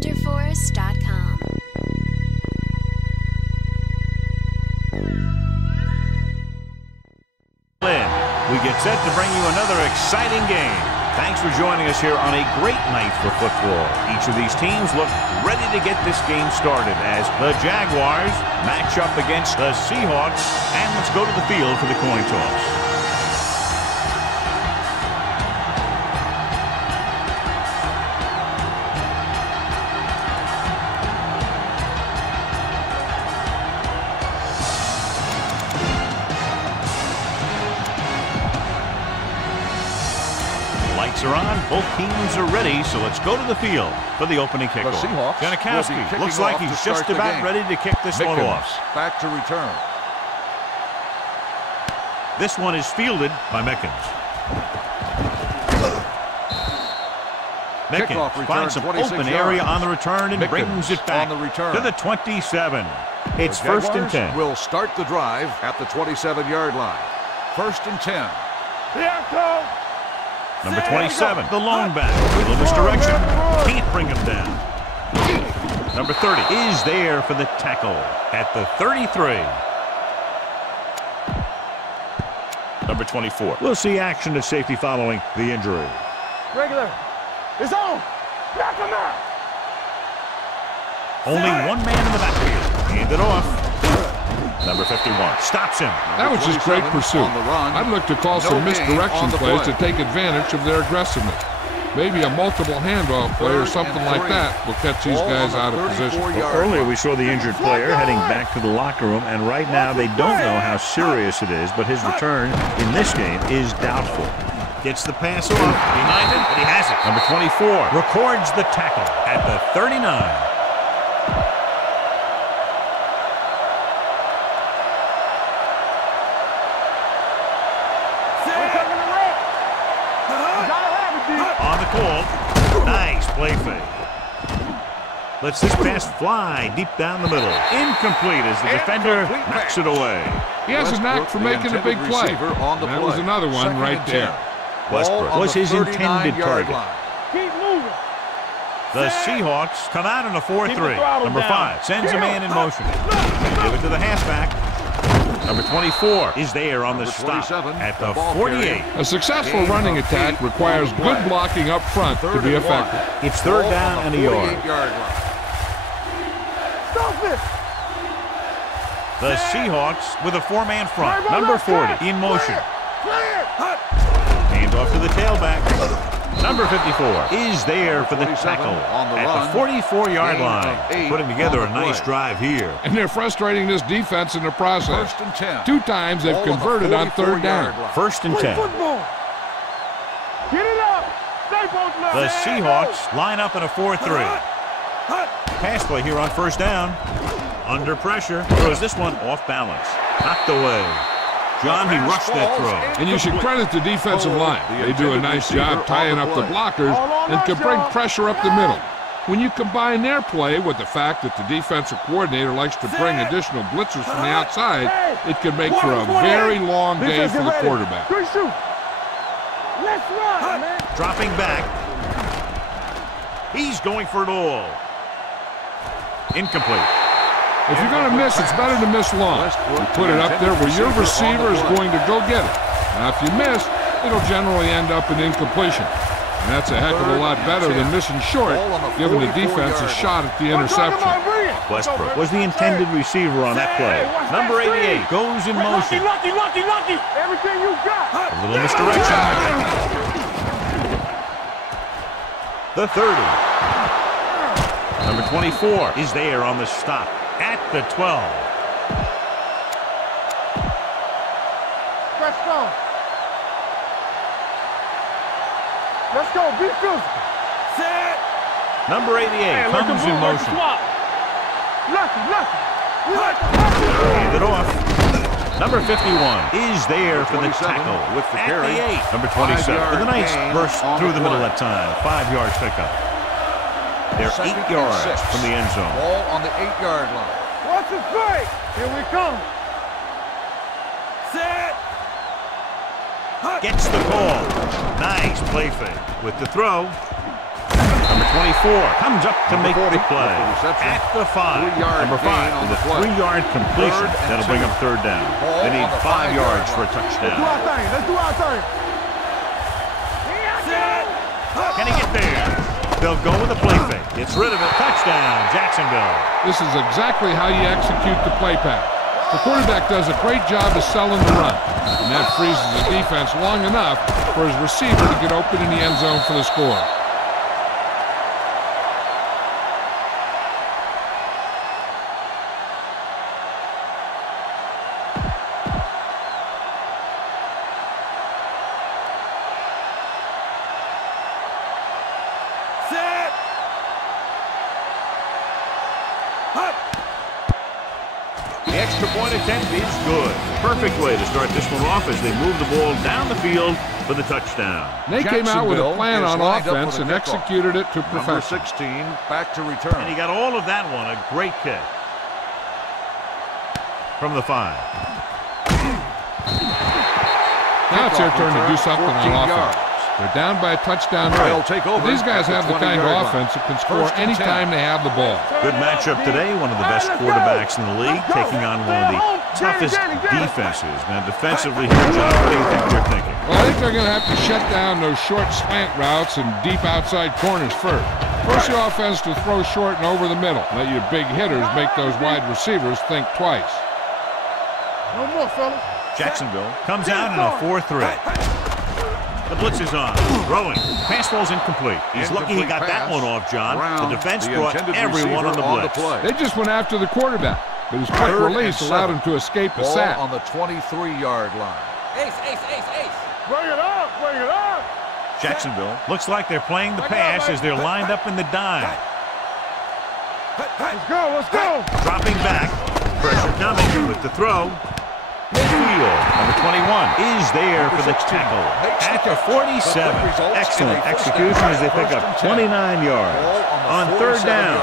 DefenderForce.com. We get set to bring you another exciting game. Thanks for joining us here on a great night for football. Each of these teams look ready to get this game started as the Jaguars match up against the Seahawks. And let's go to the field for the coin toss. Lights are on, both teams are ready, so let's go to the field for the opening kickoff. The Seahawks Janikowski looks like he's just about ready to kick this one off. Back to return. This one is fielded by Mickens. Mickens finds some open area on the return and brings it back to the 27. It's first and 10. Will start the drive at the 27-yard line. First and 10. Number 27, the lone back. A little misdirection. Can't bring him down. Number 30 is there for the tackle at the 33. Number 24. We'll see action at safety following the injury. Regular. It's on. Knock him out. Only one man in the backfield. Hand it off. Number 51 stops him. That was just great pursuit. I'd look to call some misdirection plays to take advantage of their aggressiveness. Maybe a multiple handoff play or something like that will catch these guys out of position. Well, earlier we saw the injured player heading back to the locker room, and right now they don't know how serious it is, but his return in this game is doubtful. Gets the pass off behind him, and he has it. Number 24 records the tackle at the 39. Nice play fake. Lets this pass fly deep down the middle. Incomplete as the defender knocks it away. He has a knack for making a big play. That was another one right there. Westbrook was his intended target. Keep moving. The Seahawks come out in a 4-3. Number 5 sends a man in motion. Give it to the halfback. Number 24 is there on the stop at the 48. A successful running attack requires good blocking up front to be effective. It's third down and a yard. Stop it. The Seahawks with a 4-man front. Number 40 in motion. Hand off to the tailback. Number 54 is there for the tackle at the 44-yard line. Putting together a nice drive here. And they're frustrating this defense in the process. First and 10. 2 times they've converted on third down. First and 10. Get it up. The Seahawks line up in a 4-3. Pass play here on first down. Under pressure. Throws this one off balance. Knocked away. John, he rushed that throw. And you should credit the defensive line. They do a nice job tying up the blockers and can bring pressure up the middle. When you combine their play with the fact that the defensive coordinator likes to bring additional blitzers from the outside, it can make for a very long day for the quarterback. Let's run, man. Dropping back. He's going for it all. Incomplete. If you're going to miss, it's better to miss long. You put it up there where your receiver is going to go get it. Now, if you miss, it'll generally end up in incompletion. And that's a heck of a lot better than missing short, giving the defense a shot at the interception. Westbrook was the intended receiver on that play. Number 88 goes in motion. Lucky. Everything you got. A little misdirection. The 30. Number 24 is there on the stop at the 12. Let's go. Be physical. Set. Number 88 comes in motion. Lucky. Hand it off. Number 51 is there for the tackle with the carry. The 8. Number 27 with a nice burst through the middle that time. 5 yards pickup. They're 8 yards from the end zone. Ball on the 8-yard line. Watch the play. Here we come. Set. Gets the call. Nice play fake with the throw. Number 24 comes up to make the play. At the 5. Number 5 with a 3-yard completion. That'll bring up third down. They need 5 yards for a touchdown. Let's do our thing. Can he get there? They'll go with a play fake. Gets rid of it. Touchdown, Jacksonville. This is exactly how you execute the play pass. The quarterback does a great job of selling the run, and that freezes the defense long enough for his receiver to get open in the end zone for the score. The extra point attempt is good. Perfect way to start this one off as they move the ball down the field for the touchdown. They came out with a plan on offense and executed it to perfection. Number 16 back to return. And he got all of that one. A great kick. From the 5. Now it's their turn to do something on offense. They're down by a touchdown rate. These guys have the kind of offense that can score anytime they have the ball. Good matchup today. One of the best quarterbacks in the league taking on one of the toughest defenses. Now defensively here, John, what do you think they're thinking? Well, I think they're going to have to shut down those short slant routes and deep outside corners first. Force your offense to throw short and over the middle. Let your big hitters make those wide receivers think twice. No more, fellas. Jacksonville comes out in a 4-3. The blitz is on. Throwing. Pass ball's incomplete. He's lucky he got that one off, John. The defense brought everyone on the blitz. They just went after the quarterback, but his quick release allowed him to escape a sack. On the 23-yard line. Ace. Bring it up. Jacksonville looks like they're playing the pass as they're lined up in the dime. Let's go. Dropping back. Pressure coming with the throw. Midfield, number 21, is there for the tackle. At the 47. Excellent execution as they pick up 29 yards. On third down.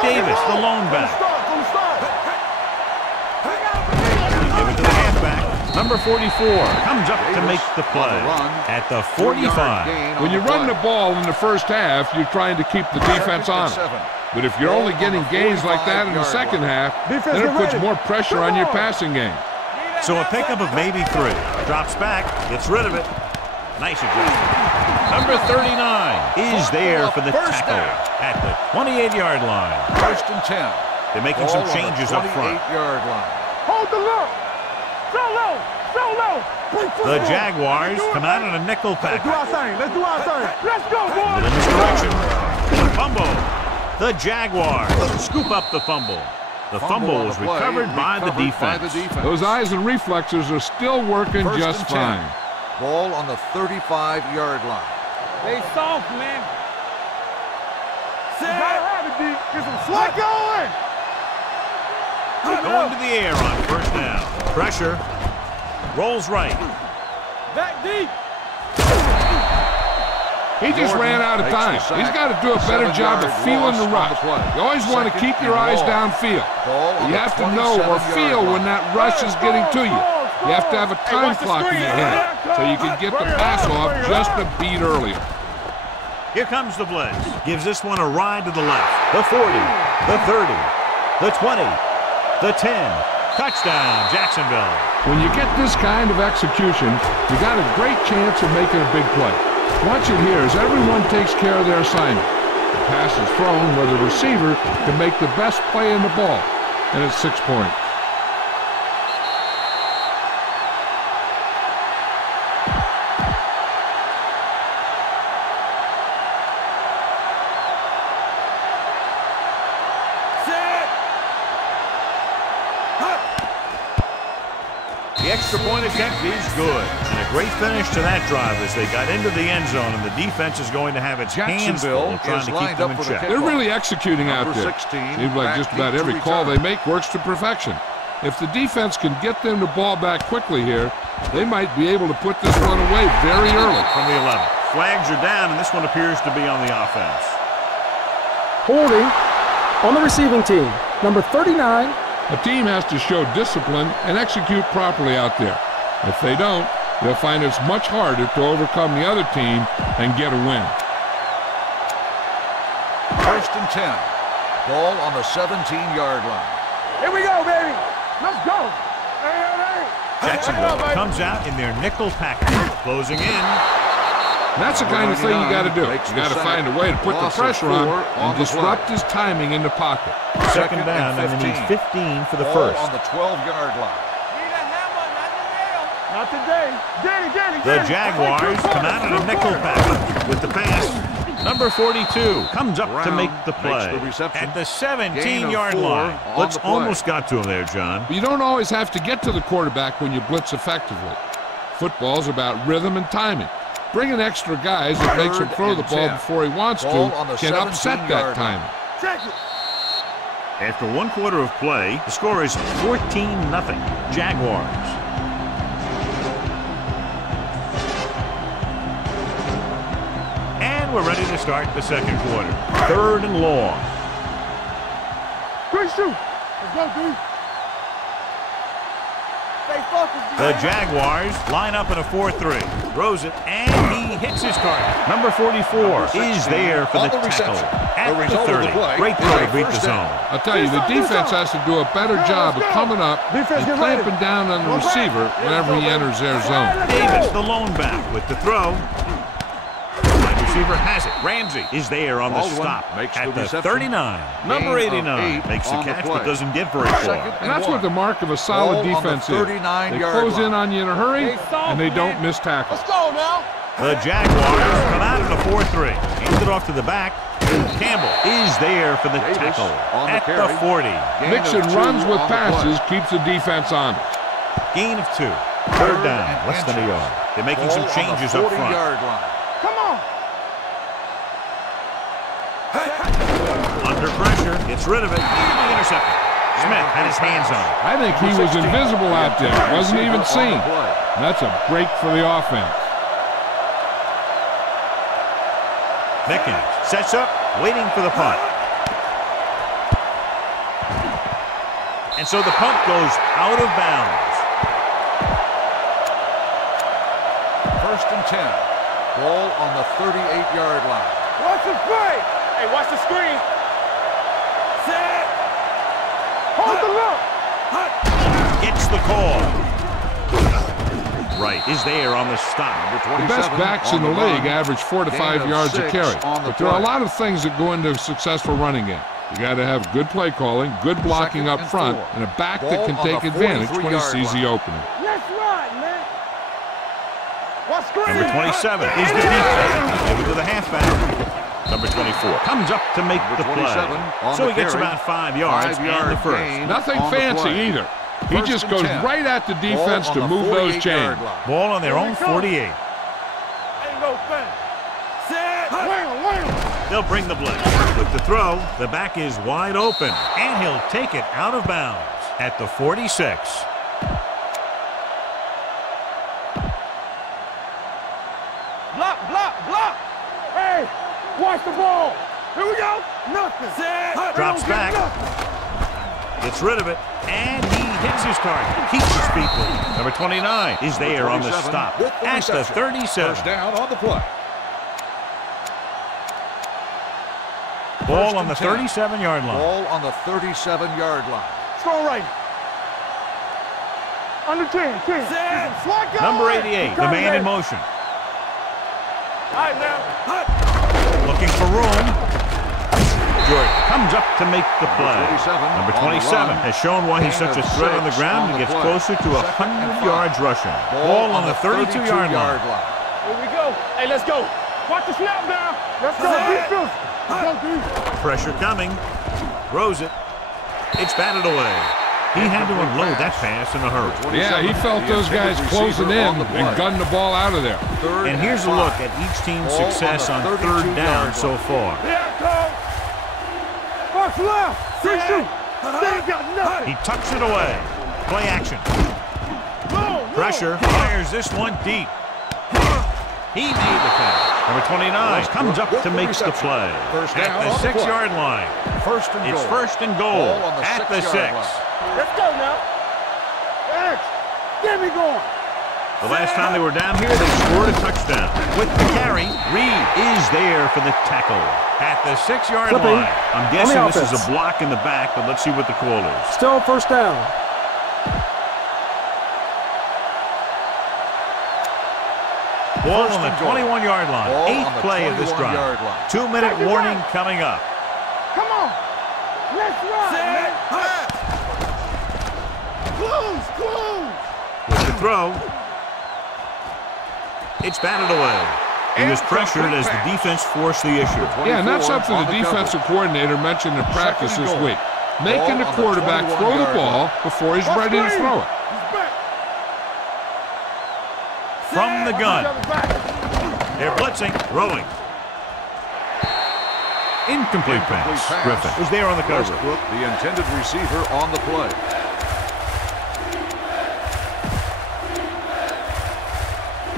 Davis, the lone back. Give it to the halfback. Number 44 comes up to make the play. At the 45. When you run the ball in the first half, you're trying to keep the defense on it. But if you're only getting gains like that in the second half, then it puts more pressure on your passing game. So a pickup of maybe 3. Drops back, gets rid of it. Nice adjustment. Number 39 is there for the tackle at the 28-yard line. First and 10. They're making some changes up front. 28-yard line. Hold the look. So low. The Jaguars come out in a nickel package. Let's do our thing. Let's go, boys. In this direction. The fumble. The Jaguars scoop up the fumble. The fumble was recovered by the defense. Those eyes and reflexes are still working just fine. Ball on the 35-yard line. They soft, man. Get some slack going. Going to the air on first down. Pressure. Rolls right. Back deep. He just ran out of time. He's got to do a better job of feeling the rush. You always want to keep your eyes downfield. You have to know or feel when that rush is getting to you. You have to have a time clock in your head so you can get the pass off just a beat earlier. Here comes the blitz. Gives this one a ride to the left. The 40, the 30, the 20, the 10. Touchdown, Jacksonville. When you get this kind of execution, you got a great chance of making a big play. Watch it here as everyone takes care of their assignment. The pass is thrown where the receiver can make the best play in the ball, and it's 6 points. The extra point attempt is good. And a great finish to that drive as they got into the end zone, and the defense is going to have its hands full trying to keep them in check. They're really executing out there. Seems like just about every call they make works to perfection. If the defense can get them the ball back quickly here, they might be able to put this one away very early. From the 11. Flags are down, and this one appears to be on the offense. Holding on the receiving team, number 39. A team has to show discipline and execute properly out there. If they don't, they'll find it's much harder to overcome the other team and get a win. 1st and 10. Ball on the 17-yard line. Here we go, baby. Let's go. Jacksonville comes out in their nickel package, closing in. That's the kind of thing you got to do. You got to find a way to put the pressure on and disrupt his timing in the pocket. Second down, and they need 15 for the first. On the 12-yard line. Not today. Danny. The Jaguars come out in a nickel package with the pass. Number 42 comes up to make the play at the 17-yard line. Blitz almost got to him there, John. But you don't always have to get to the quarterback when you blitz effectively. Football's about rhythm and timing. Bringing extra guys that makes him throw the ball before he wants to can upset that timing. After 1 quarter of play, the score is 14-0 Jaguars. And we're ready to start the second quarter. 3rd and long. Good shoot. Let's go, dude. Stay focused. The Jaguars line up in a 4-3. Throws it, and he hits his target. Number 44 is there for the tackle at the 30. Great throw to beat the zone. I'll tell you, the defense has to do a better job of coming up and clamping down on the receiver whenever he enters their zone. Davis, the lone back, with the throw. Receiver has it. Ramsey is there on the stop at the 39. Number 89 makes the catch but doesn't get very far. And that's what the mark of a solid defense is. They close in on you in a hurry, and they don't miss tackles. Let's go now. The Jaguars come out in a 4-3. Hands it off to the back. Campbell is there for the tackle at the 40. Mixing runs with passes keeps the defense honest. Gain of 2. 3rd down, less than a yard. They're making some changes up front. Come on. Under pressure, gets rid of it, easily intercepted. Smith had his hands on it. I think he was invisible out there, wasn't even seen. That's a break for the offense. Mickens sets up, waiting for the punt. And so the punt goes out of bounds. 1st and 10. Ball on the 38-yard line. Watch the play. Hey, watch the screen. Set. Hold the look. Gets the call. Right is there on the stop. The best backs in the league average 4 to 5 yards a carry. But there are a lot of things that go into a successful running game. You got to have good play calling, good blocking up front, and a back that can take advantage when he sees the opening. Let's ride, man. Watch screen. Number 27 is the defense. Over to the halfback. Number 24 comes up to make the play. So he gets about 5 yards and the first. Nothing fancy either. He just goes right at the defense to move those chains. Ball on their own 48. Ain't no thing. Set. Wham. They'll bring the blitz. With the throw, the back is wide open, and he'll take it out of bounds at the 46. Block. Hey, watch the ball. Here we go. Nothing. Set. Drops back. Gets rid of it, and he hits his target. Keeps his feet moving. Number 29 is there on the stop at the 37. First down on the play. Ball on the 37-yard line. Ball on the 37-yard line. Throw right. Under 10. Set. Number 88, the man in motion. All right, now. Looking for room. Jordan comes up to make the play. Number 27 has shown why he's such a threat on the ground and gets closer to 100 yards rushing. Ball on the 32-yard line. Here we go. Hey, let's go. Watch the snap down. Let's go. Let's go, dude. Pressure coming. Throws it. It's batted away. He had to unload that pass in a hurry. Yeah, he felt those guys closing in and gunned the ball out of there. And here's a look at each team's success on 3rd down so far. Watch left. They got nothing. He tucks it away. Play action. Pressure. Fires this one deep. He made the catch. Number 29 comes up to make the play. At the 6-yard line. It's first and goal at the 6. Let's go now. X, get me going. The last time they were down here, they scored a touchdown. With the carry, Reed is there for the tackle at the 6-yard line. I'm guessing this is a block in the back, but let's see what the call is. Still first down. Ball on the 21-yard line. 8th play of this drive. 2-minute warning coming up. Come on. Let's run. Close. With the throw. It's batted away. He was pressured as the defense forced the issue. Yeah, and that's something the defensive coordinator mentioned in practice this week. Making the quarterback throw the ball before he's ready to throw it. From the gun. They're blitzing, throwing. Incomplete pass. Griffin was there on the cover. The intended receiver on the play.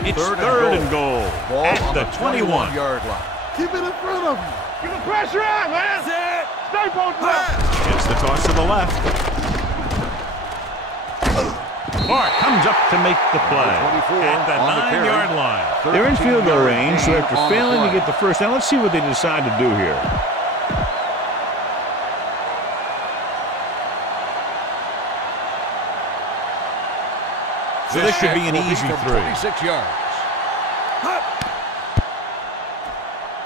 It's third and goal at the 21-yard line. Keep it in front of you. Get the pressure on, man. Stay both left. Gets the toss to the left. Clark comes up to make the play at the 9-yard line. They're in field goal range, so after failing to get the first down, let's see what they decide to do here. So this should be an easy 3. 26 yards.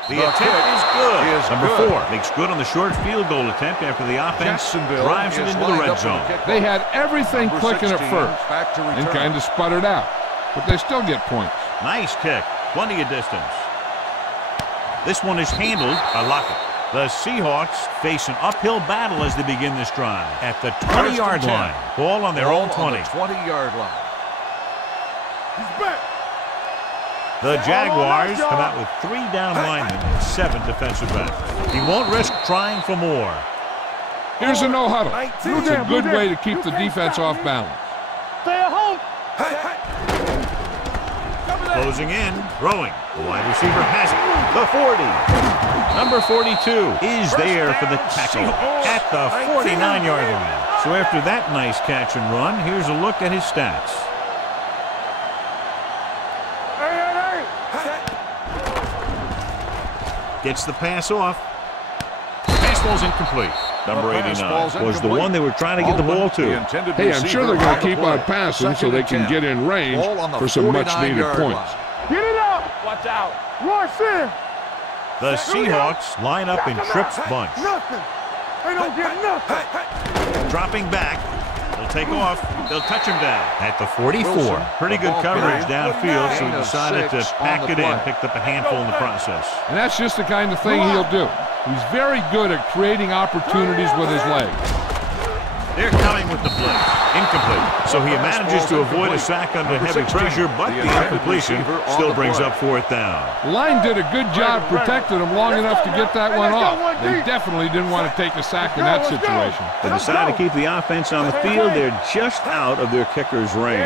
The attempt is good. Number 4 makes good on the short field goal attempt after the offense drives it into the red zone. They had everything clicking at first and kind of sputtered out, but they still get points. Nice kick. Plenty of distance. This one is handled by Lockett. The Seahawks face an uphill battle as they begin this drive at the 20-yard line. Ball on their own 20. 20-yard line. The Jaguars come out with 3 down linemen and 7 defensive backs. He won't risk trying for more. Here's a no huddle. It's a good way to keep the defense off balance. Stay at home. Closing in, throwing. The wide receiver has it. The 40. Number 42 is there for the tackle at the 49-yard line. So after that nice catch and run, here's a look at his stats. Gets the pass off. Pass ball's incomplete. Number 89 was the one they were trying to get the ball to. Hey, I'm sure they're going to keep on passing so they can get in range for some much-needed points. Get it up. Watch out. Rush in. The Seahawks line up in trips bunch. Nothing. They don't get nothing. Dropping back. They'll take off. They'll touch him down at the 44. Pretty good coverage downfield, so he decided to pack it in, picked up a handful in the process. And that's just the kind of thing he'll do. He's very good at creating opportunities with his legs. They're coming with the blitz. Incomplete. So he manages to avoid a sack under heavy pressure, but the incompletion still brings up 4th down. The line did a good job protecting him long enough to get that one off. They definitely didn't want to take a sack in that situation. They decide to keep the offense on the field. They're just out of their kicker's range.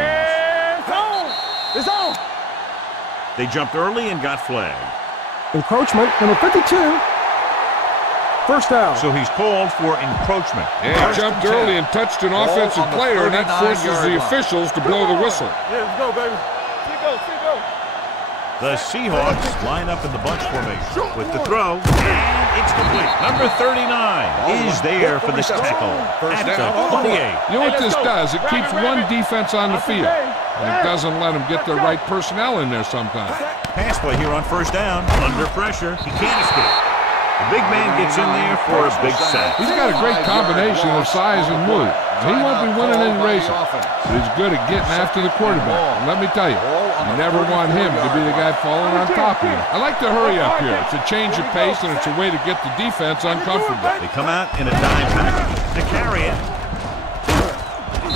It's on. They jumped early and got flagged. Encroachment, number 52. First down. So he's called for encroachment. Yeah, he jumped early and touched an offensive player, and that forces the officials to blow the whistle. Yeah, let's go, baby. See go. The Seahawks line up in the bunch formation with the throw, and it's complete. Number 39 is there for this tackle at the 28. You know what this does? It keeps one defense on the field, and it doesn't let them get the right personnel in there sometimes. Pass play here on first down. Under pressure, he can't escape. The big man gets in there for a big sack. He's got a great combination of size and move. He won't be winning any races, but he's good at getting after the quarterback. And let me tell you, you never want him to be the guy falling on top of you. I like to hurry up here. It's a change of pace, and it's a way to get the defense uncomfortable. They come out in a dime package to carry it.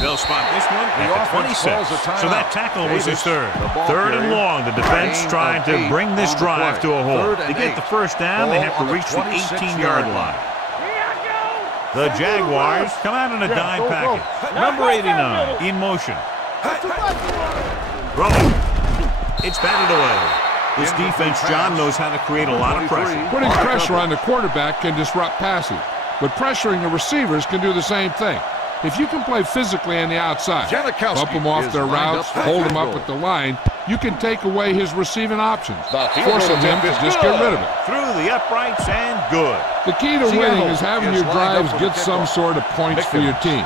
They'll spot this one at the 26. So that tackle was his 3rd. 3rd and long. The defense trying to bring this drive to a halt. To get the first down, they have to reach the 18-yard line. The Jaguars come out in a dime package. Number 89 in motion. Throwing. It's batted away. This defense, John, knows how to create a lot of pressure. Putting pressure on the quarterback can disrupt passing, but pressuring the receivers can do the same thing. If you can play physically on the outside, bump them off their routes, hold them up at the line, you can take away his receiving options, forcing him to just get rid of it. Through the uprights and good. The key to winning is having your drives get some sort of points for your team.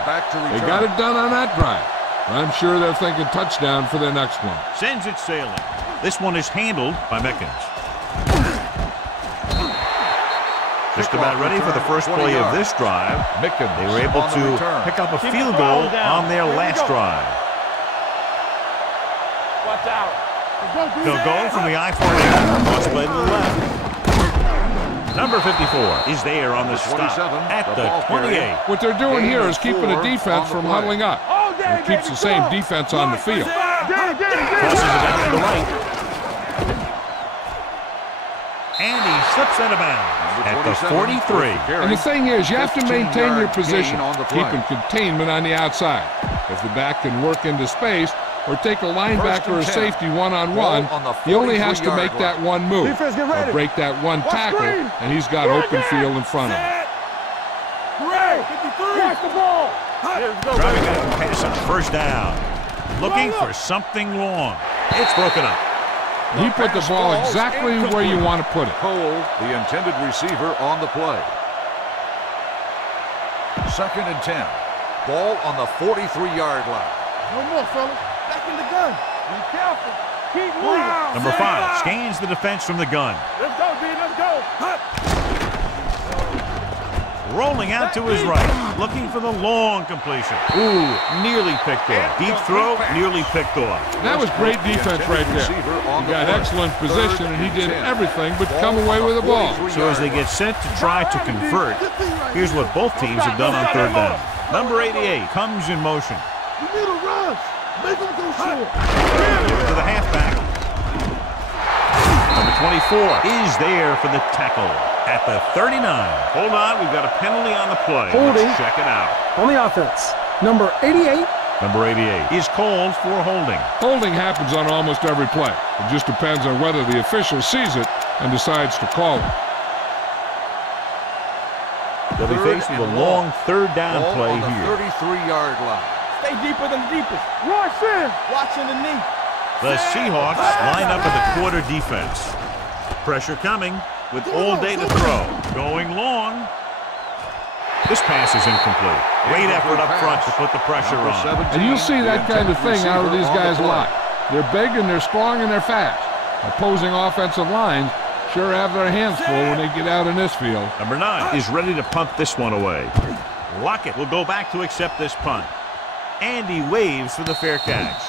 They got it done on that drive. I'm sure they're thinking touchdown for their next one. Sends it sailing. This one is handled by Mickens. Just about ready for the first play of this drive. They were able to pick up a field goal on their last drive. Watch out. They'll go from the I-formation. Cross play to the left. Number 54 is there on the stop at the 28. What they're doing here is keeping the defense from huddling up. It keeps the same defense on the field. Crosses it out to the right. And he slips out of bounds at the 43. And the thing is, you have to maintain your position, keeping containment on the outside. If the back can work into space or take a linebacker or safety one-on-one, he only has to make that one move or break that one tackle, and he's got open field in front of him. Watch the ball. Driving out and pass on first down. Looking for something long. It's broken up. He put the ball exactly where you want to put it. Cole, the intended receiver, on the play. 2nd and 10. Ball on the 43-yard line. No more, fellas. Back in the gun. Be careful. Keep moving. Number 5 scans the defense from the gun. Let's go, D. Let's go. Rolling out to his right, looking for the long completion. Ooh, nearly picked off. Deep throw, nearly picked off. That was great defense right there. He got excellent position, and he did everything but come away with the ball. So as they get set to try to convert, here's what both teams have done on 3rd down. Number 88 comes in motion. You need a rush. Make him go short. To the halfback. Number 24 is there for the tackle at the 39. Hold on, we've got a penalty on the play. Holding. Let's check it out. On the offense, number 88. Number 88 is called for holding. Holding happens on almost every play. It just depends on whether the official sees it and decides to call it. They'll be faced with a long 3rd down play on the here. 33-yard line. Stay deeper than the deepest. Rush in. Watching the knee. The Seahawks line up with a quarter defense. Pressure coming with all day to throw. Going long. This pass is incomplete. Great effort up front to put the pressure on. And you'll see that kind of thing out of these guys a lot. They're big and they're strong and they're fast. Opposing offensive lines sure have their hands full when they get out in this field. Number 9 is ready to punt this one away. Lockett will go back to accept this punt. And he waves for the fair catch.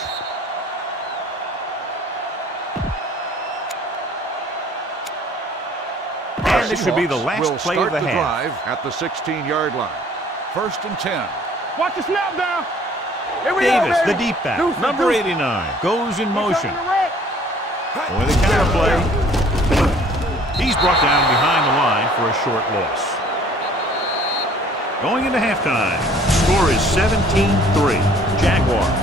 And this should be the last play of the half. Drive at the 16-yard line. 1st and 10. Watch the snap down. Here we Davis, go, the deep back, number 89, goes in motion. With the counter play. He's brought down behind the line for a short loss. Going into halftime, score is 17-3, Jaguars.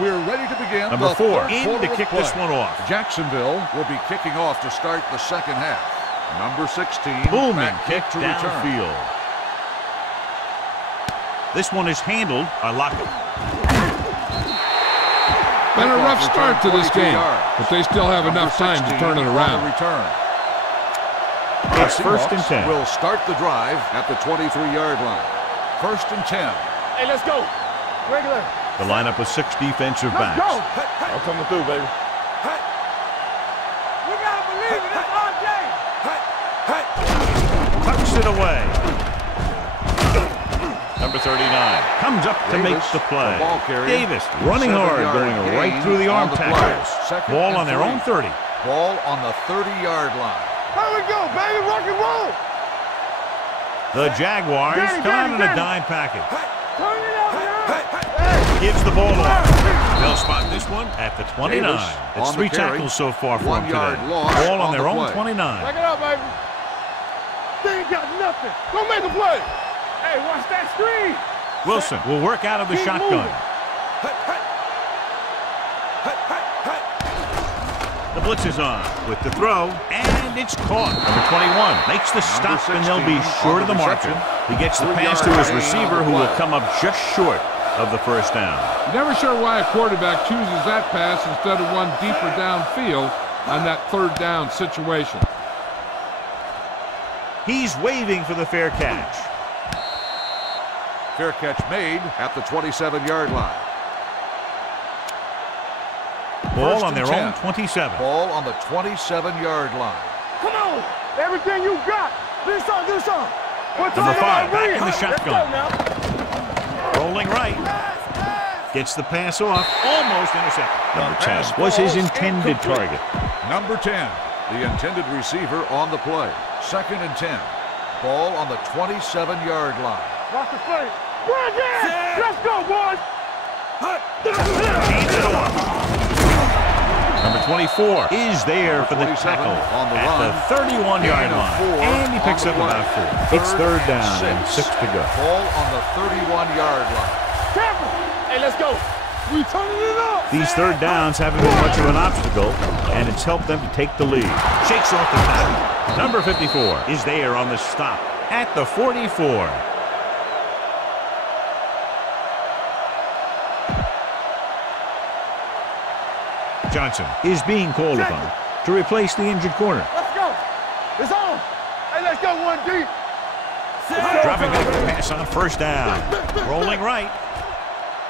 We're ready to begin. Number 4 in to kick this one off. Jacksonville will be kicking off to start the 2nd half. Number 16. Booming kick to downfield. This one is handled by Lockett. Been a rough start to this game, but they still have enough time to turn it around. It's 1st and 10. Will start the drive at the 23-yard line. 1st and 10. Hey, let's go. Regular. The lineup with 6 defensive backs. Let's go. I'm coming through, baby. We got to believe it. It's our game. Tucks it away. Number 39 comes up to make the play. Davis running hard, going right through the arm tackles. Ball on their own 30. Ball on the 30-yard line. Here we go, baby. Rock and roll. The Jaguars come out in a dime package. Turn it up, man. Gives the ball off. They'll spot this one at the 29. It's 3 tackles so far for them today. Ball on their own 29. Back it up, baby. They ain't got nothing. Go make a play. Hey, watch that screen. Wilson will work out of the shotgun. The blitz is on with the throw, and it's caught. Number 21 makes the stop, and they'll be short of the margin. He gets the pass to his receiver, who will come up just short of the first down. You're never sure why a quarterback chooses that pass instead of one deeper downfield on that third down situation. He's waving for the fair catch. Fair catch made at the 27-yard line. Ball on their own 27. Ball on the 27-yard line. Come on. Everything you got. Do something. Number 5 back in the shotgun. Rolling right. Gets the pass off. Almost intercepted. Number 10 was his intended target. Number 10, the intended receiver on the play. 2nd and 10. Ball on the 27-yard line. Watch the play. Let's go, boys. Hands it off. Number 24 is there for the tackle on the at run. the 31-yard line. And he picks up about 4. It's third down and 6 to go. Ball on the 31-yard line. Hey, let's go. We turning it up. These third downs haven't been much of an obstacle, and it's helped them to take the lead. Shakes off the tackle. Number 54 is there on the stop at the 44. Johnson is being called upon to replace the injured corner. Let's go. It's on. Hey, let's go, 1D. Dropping back the pass on first down. Rolling right.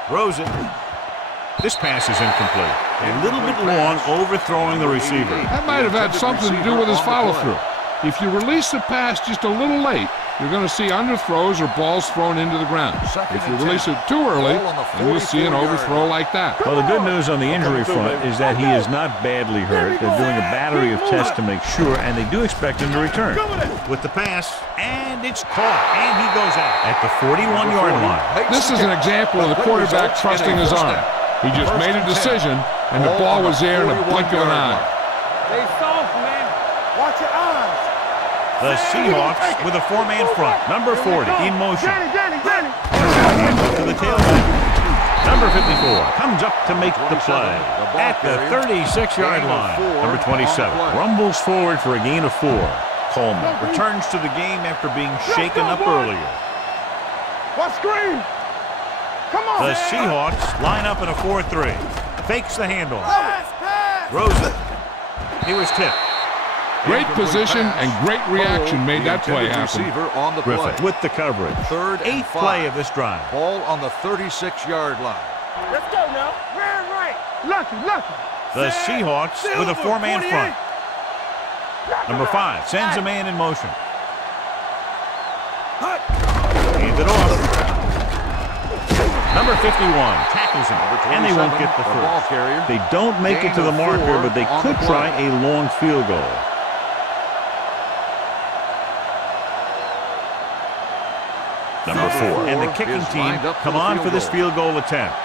Throws it. This pass is incomplete. A little bit long, overthrowing the receiver. That might have had something to do with his follow-through. If you release the pass just a little late, you're going to see underthrows or balls thrown into the ground. If you release it too early, then you'll see an overthrow like that. Well, the good news on the injury front is that he is not badly hurt. They're doing a battery of tests to make sure, and they do expect him to return. With the pass, and it's caught, and he goes out at the 41-yard line. This is an example of the quarterback trusting his arm. He just made a decision, and the ball was there in a blink of an eye. Stay soft, man. Watch your eyes. The Seahawks with a 4-man front. Number 40 in motion. Danny. To the tailback. Number 54 comes up to make the play at the 36-yard line. Number 27 rumbles forward for a gain of 4. Coleman returns to the game after being shaken up earlier. What screen? Come on. The Seahawks line up in a 4-3. Fakes the handoff. Throws it. He was tipped. Great position and great reaction made that play happen. Griffith with the coverage. 8th play of this drive. Ball on the 36-yard line. Let's go now. Right. Lucky. The Seahawks with a 4-man front. Number 5 sends a man in motion. Hands it off. Number 51 tackles him, and they won't get the first. They don't make it to the marker, but they could try a long field goal. Number 4 and the kicking team come on for this field goal attempt.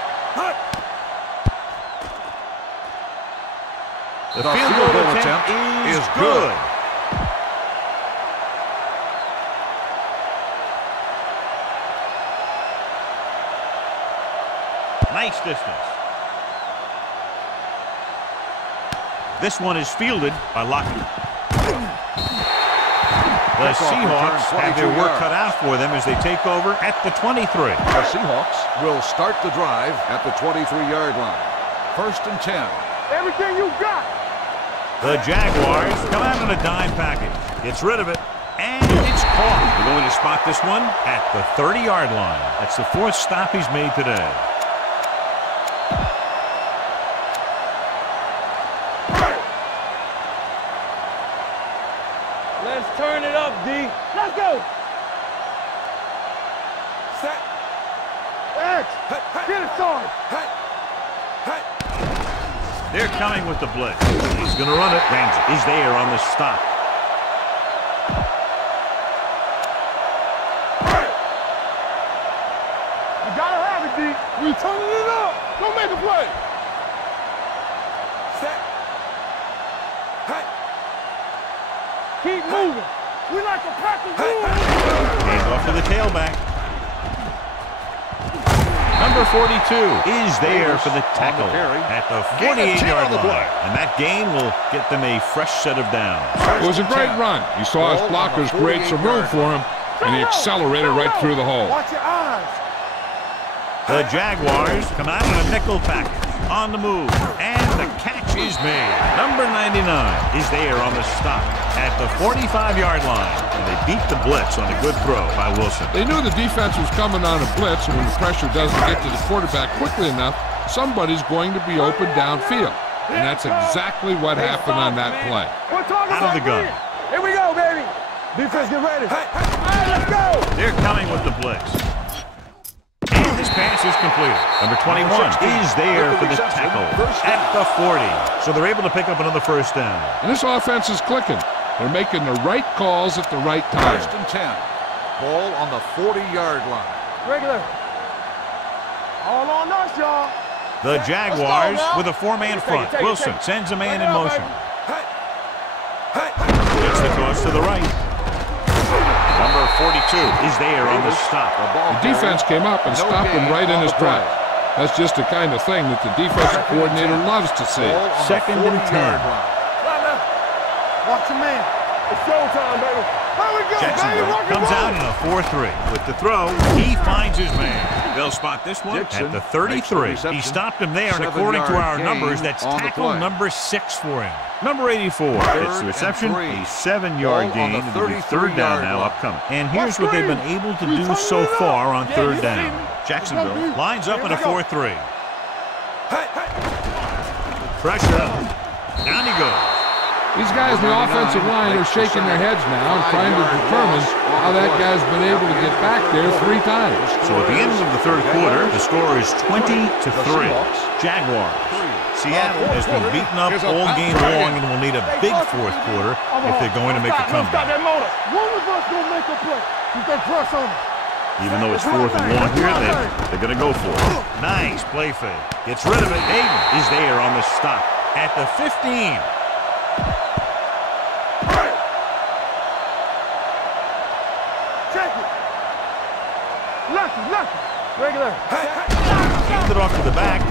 The field goal attempt is good. Nice distance. This one is fielded by Lockett. The Seahawks have their work cut out for them as they take over at the 23. The Seahawks will start the drive at the 23-yard line. 1st and 10. Everything you got. The Jaguars come out in a dime package. Gets rid of it, and it's caught. We're going to spot this one at the 30-yard line. That's the 4th stop he's made today. Let's turn it up, D. Let's go. Set. X. Get it started. They're coming with the blitz. He's going to run it. Ramsey is there on the stop. You gotta have it, D. We turning it up. Don't make a play. Set. Keep moving. We like a pack of wolves. Hands off to the tailback. Number 42 is there for the tackle at the 48-yard line. And that gain will get them a fresh set of downs. It was a great run. He saw his blockers create some room for him, and he accelerated right through the hole. Watch your eyes. The Jaguars come out in a nickel package on the move, and the catch is made. Number 99 is there on the stop at the 45-yard line, and they beat the blitz on a good throw by Wilson. They knew the defense was coming on a blitz, and when the pressure doesn't get to the quarterback quickly enough, somebody's going to be open downfield. And that's exactly what happened on that play. Out of the gun. Here we go, baby. Defense, get ready. Hey, let's go. They're coming with the blitz. And this pass is completed. Number 21 is there for the tackle at the 40. So they're able to pick up another first down. And this offense is clicking. They're making the right calls at the right time. First and 10. Ball on the 40-yard line. Regular. All on us, y'all. The Jaguars with a four-man front. Wilson sends a man in motion. Gets the toss to the right. Number 42 is there on the stop. The defense came up and stopped him right in his tracks. That's just the kind of thing that the defensive coordinator loves to see. Second and 10. Watch your man. It's showtime, baby. Here we go, Jacksonville baby. comes out in a 4-3. With the throw, he finds his man. They'll spot this one at the 33. He stopped him there, and according to our numbers, that's tackle number 6 for him. Number 84 gets the reception, a 7-yard gain. It'll be third down now upcoming. And here's what they've been able to do so far on third down. Jacksonville lines up in a 4-3. Pressure. Down he goes. These guys in the offensive line are shaking their heads now and trying to determine how that guy's been able to get back there 3 times. So at the end of the third quarter, the score is 20-3. Jaguars. Seattle has been beaten up all game long and will need a big fourth quarter if they're going to make a comeback. One of us gonna make a play. You can press on him. Even though it's 4th and 1 here, they're going to go for it. Nice play fake. Gets rid of it. Hayden is there on the stop at the 15. Check it. Lucky. Regular. Hands it off to the back.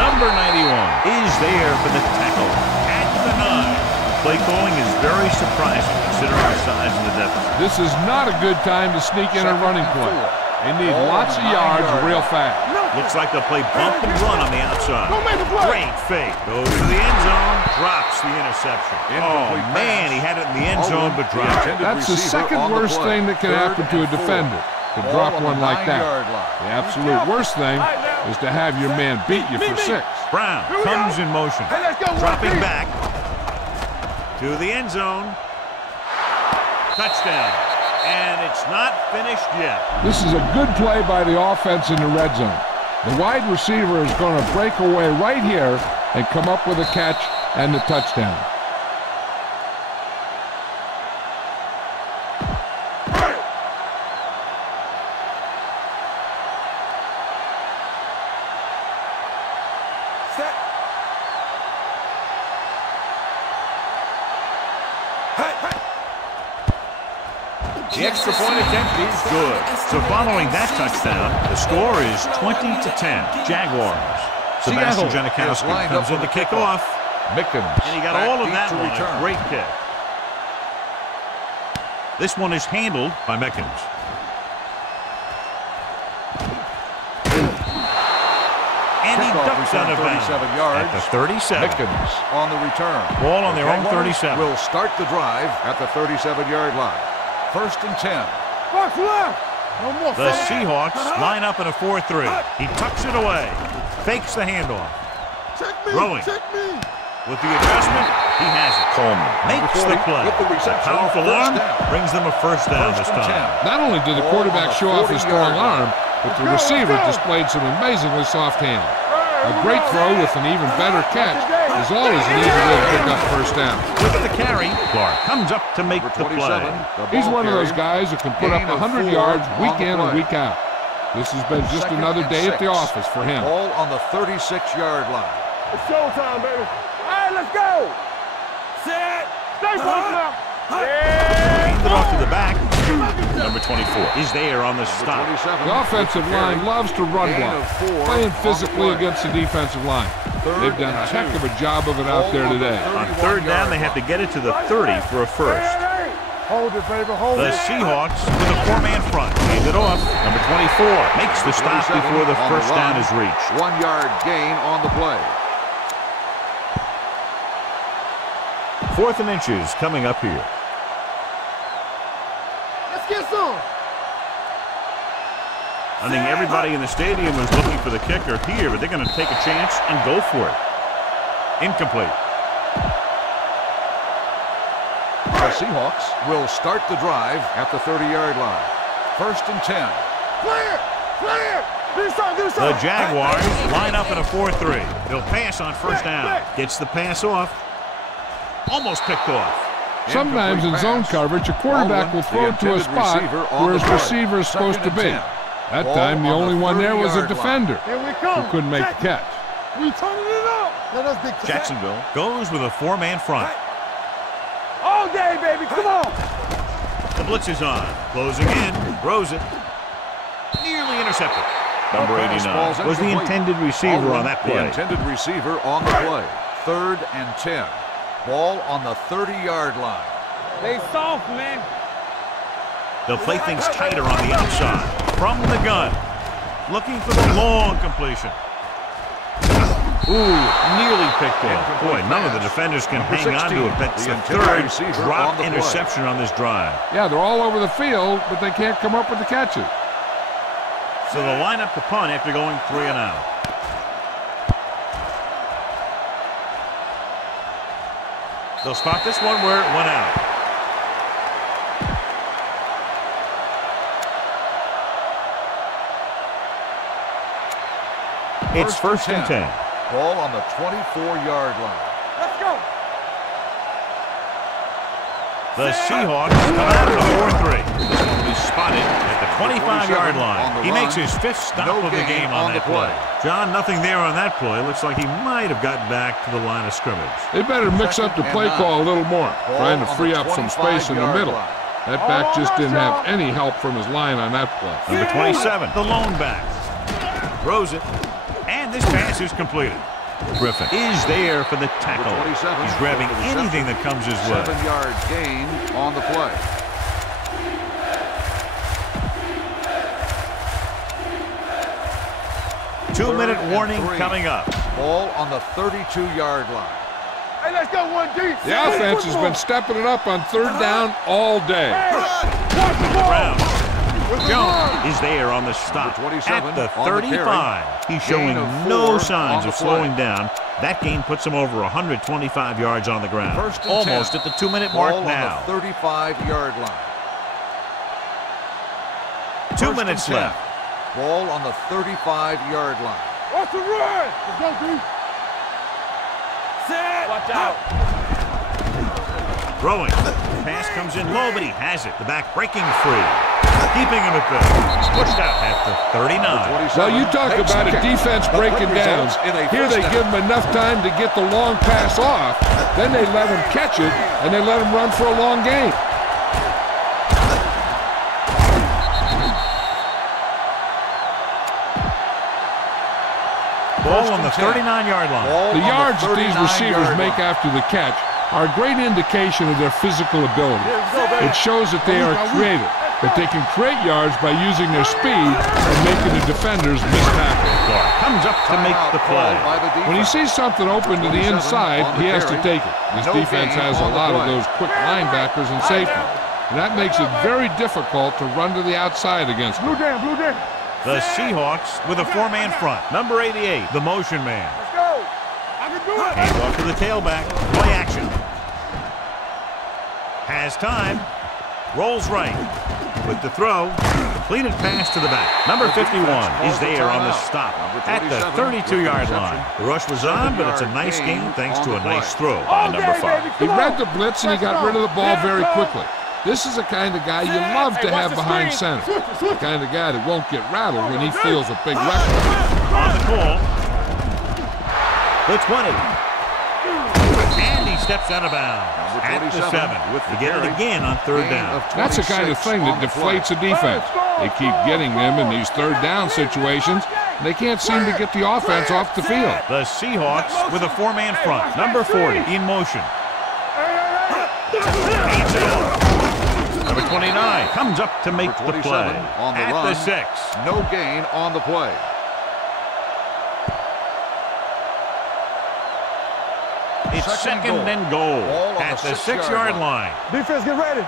Number 91 is there for the tackle at the 9. Play calling is very surprising considering the size of the deficit. This is not a good time to sneak in a running play. They need lots of yards real fast. Looks like they'll play bump and run on the outside. Great fake. Goes to the end zone. Drops the interception. Oh, man, he had it in the end zone, but dropped it. That's the second worst thing that can happen to a defender, to drop one like that. The absolute worst thing is to have your man beat you for 6. Brown comes in motion. Dropping back to the end zone. Touchdown. And it's not finished yet. This is a good play by the offense in the red zone. The wide receiver is going to break away right here and come up with a catch and the touchdown. The extra point attempt is good. So following that touchdown, the score is 20-10. Jaguars. Sebastian Janikowski comes in to kick off. Mickens. And he got all of that one. A great kick. This one is handled by Mickens. And he ducks out of bounds at the 37. Mickens on the return. Ball on their own 37. Will start the drive at the 37-yard line. First and 10. The Seahawks line up in a 4-3. He tucks it away. Fakes the handoff. Throwing. With the adjustment, he has it. Coleman makes the play. A powerful arm brings them a first down this time. Not only did the quarterback show off his strong arm, but the receiver displayed some amazingly soft hands. A great throw with an even better catch is always an easy way to pick up first down. With the carry, Clark comes up to make the play. He's one of those guys who can put up 100 yards week in and week out. This has been just another day at the office for him. Ball on the 36-yard line. It's showtime, baby. All right, let's go. Set. Stay close now. Hand it off to the back. Number 24 is there on the stop. The offensive line loves to run block, playing physically against the defensive line. They've done a heck of a job of it out there today. On third down, they have to get it to the 30 for a first. Hold it, baby, hold it. The Seahawks with a four-man front. Hand it off. Number 24 makes the stop before the first down is reached. 1 yard gain on the play. 4th and inches coming up here. Let's get some. I think everybody in the stadium was looking for the kicker here, but they're going to take a chance and go for it. Incomplete. The Seahawks will start the drive at the 30-yard line. 1st and 10. Clear! Clear! Do something, do The something. Jaguars line up in a 4-3. They'll pass on first down. Gets the pass off. Almost picked off. Sometimes in zone coverage, a quarterback will throw it to a spot where his receiver is supposed to be. That time, the only one there was a defender who couldn't make the catch. We turning it up. Let us dig Jacksonville goes with a four-man front. all day, baby. Come on. The blitz is on. Closing in. Throws it. Nearly intercepted. Number 89 was the intended receiver on that play. The intended receiver on the play. 3rd and 10. Ball on the 30-yard line. They soft, man. They'll play things tighter on the outside. From the gun. Looking for the long completion. Ooh, nearly picked off. Boy, none of the defenders can hang on to it. That's the 3rd drop interception on this drive. Yeah, they're all over the field, but they can't come up with the catches. So they'll line up the punt after going 3 and out. They'll spot this one where it went out. It's 1st and 10. Ball on the 24-yard line. Let's go. The Seahawks come out of the 4-3. This one will be spotted at the 25-yard line. He makes his 5th stop of the game on that play. John, nothing there on that play. Looks like he might have gotten back to the line of scrimmage. They better mix up the play call a little more, trying to free up some space in the middle. That back just didn't have any help from his line on that play. Number 27, the lone back. Throws it. And this pass is completed. Griffin is there for the tackle. He's grabbing anything that comes his way. 7-yard gain on the play. Two-minute warning coming up. Ball on the 32-yard line. Hey, let's go 1D. The offense has been stepping it up on 3rd down all day. Brown. Jones is there on the stop at the 35. He's showing no signs of slowing down. That gain puts him over 125 yards on the ground. Almost at the 2-minute mark now. On the 35-yard line. 2 minutes left. Ball on the 35-yard line. What's the run? Let's go, D. Set. Watch out. Throwing. Pass comes in low, but he has it. The back breaking free. Keeping him at bay. Pushed out at the 39. Well, you talk about a defense breaking down. Here they give him enough time to get the long pass off. Then they let him catch it, and they let him run for a long gain. Ball on the 39-yard line. The yards that these receivers make after the catch are a great indication of their physical ability. It shows that they are creative, that they can create yards by using their speed and making the defenders miss tackles. Comes up to make the play. When he sees something open to the inside, he has to take it. This defense has a lot of those quick linebackers and safeties, and that makes it very difficult to run to the outside against them. Blue down, blue down. The Seahawks with a four-man front. Number 88, the motion man. Let's go. I can do it. Hands off to the tailback. Play action. Has time. Rolls right. With the throw. Completed pass to the back. Number 51 is there on the stop at the 32-yard line. The rush was on, but it's a nice gain thanks to a nice throw by number 5. He read the blitz and he got rid of the ball very quickly. This is the kind of guy you love to have behind center. The kind of guy that won't get rattled when he feels a big record. On the call. The 20. And he's steps out of bounds at the 7. They get it again on third down. That's the kind of thing that deflates a defense. They keep getting them in these third down situations. They can't seem to get the offense off the field. The Seahawks with a 4-man front. Number 40 in motion. Number 29 comes up to make the play on the at run. the 6. No gain on the play. It's second and goal at the 6-yard line. Defense, get ready.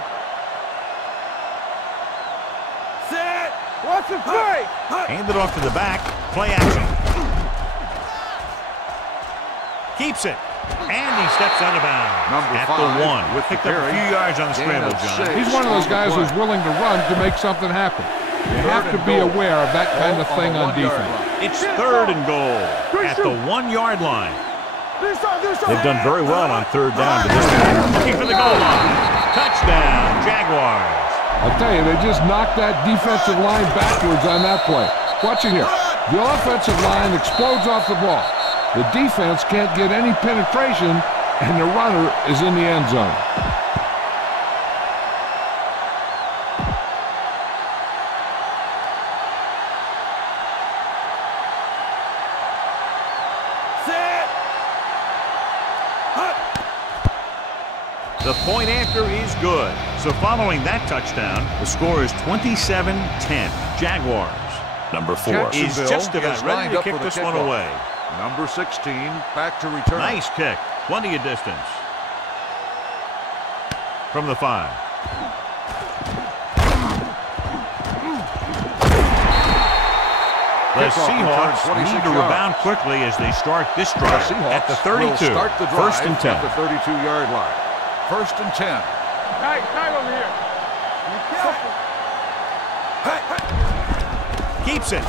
Set. Watch the play. Hand it off to the back. Play action. Keeps it. And he steps out of bounds at the 1. Picked up a few yards on the scramble, John. He's one of those guys who's willing to run to make something happen. You have to be aware of that kind of thing on defense. It's third and goal at the 1-yard line. They've done very well on third down to this point. Looking for the goal line. Touchdown, Jaguars. I'll tell you, they just knocked that defensive line backwards on that play. Watch it here. The offensive line explodes off the ball. The defense can't get any penetration, and the runner is in the end zone. The point after is good. So following that touchdown, the score is 27-10. Jaguars. Number 4 is just about ready to kick this one away. Number 16 back to return. Nice kick. Plenty of distance. From the 5. The Seahawks need to rebound quickly as they start this drive at the 32. First and 10. At the 32-yard line. First and 10. Tight over here. Keeps it.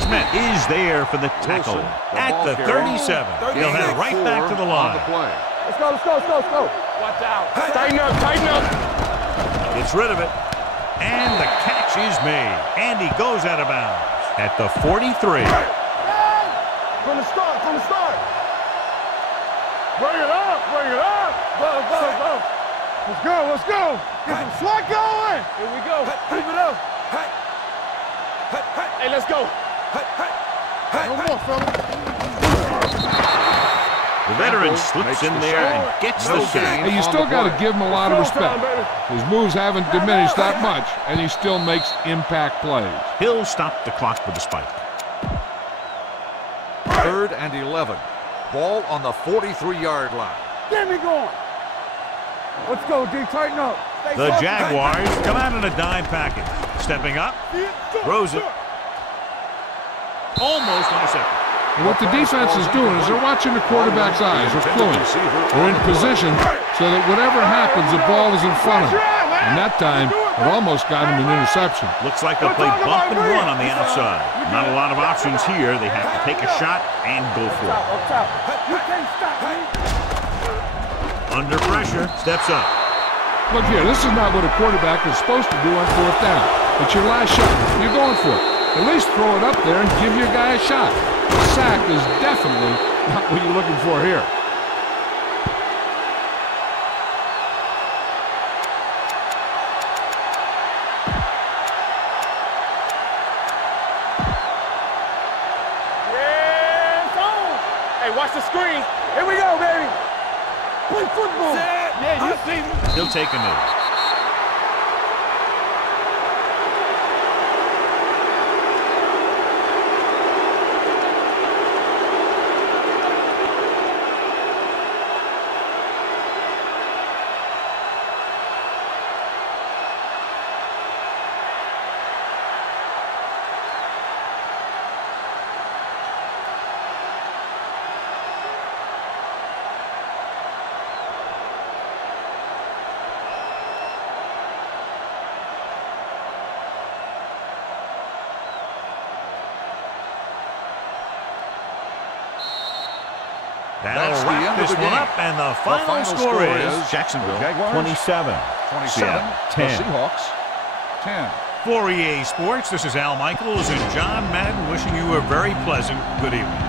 Smith is there for the tackle at the 37. He'll head right back to the line. Let's go. Watch out. Tighten up. Gets rid of it. And the catch is made. And he goes out of bounds at the 43. From the start. Bring it up. Go. Let's go. Get some slack going. Here we go. Keep it up. Hey, let's go. No more, fella. The veteran slips in there and gets the sack. Hey, you still got to give him a lot of respect. His moves haven't diminished that much, and he still makes impact plays. He'll stop the clock with the spike. Third and 11. Ball on the 43-yard line. Get me going. Let's go, D. Tighten up. The Jaguars come out in a dime package. Stepping up. Throws it. Almost intercepted. What the defense is doing is they're watching the quarterback's eyes. They're fluent. They're in position so that whatever happens, the ball is in front of them. And that time, it almost got him an interception. Looks like they'll play bump and run on the outside. Not a lot of options here. They have to take a shot and go for it. Under pressure, steps up. Look here, this is not what a quarterback is supposed to do on fourth down. It's your last shot. You're going for it. At least throw it up there and give your guy a shot. The sack is definitely not what you're looking for here. Hey, watch the screen. Here we go, baby. Play football. Yeah, you see me. He'll take a knee. That'll wrap this one up, and the final score is Jacksonville Jaguars 27. 10. Seahawks 10. For EA Sports, this is Al Michaels and John Madden wishing you a very pleasant good evening.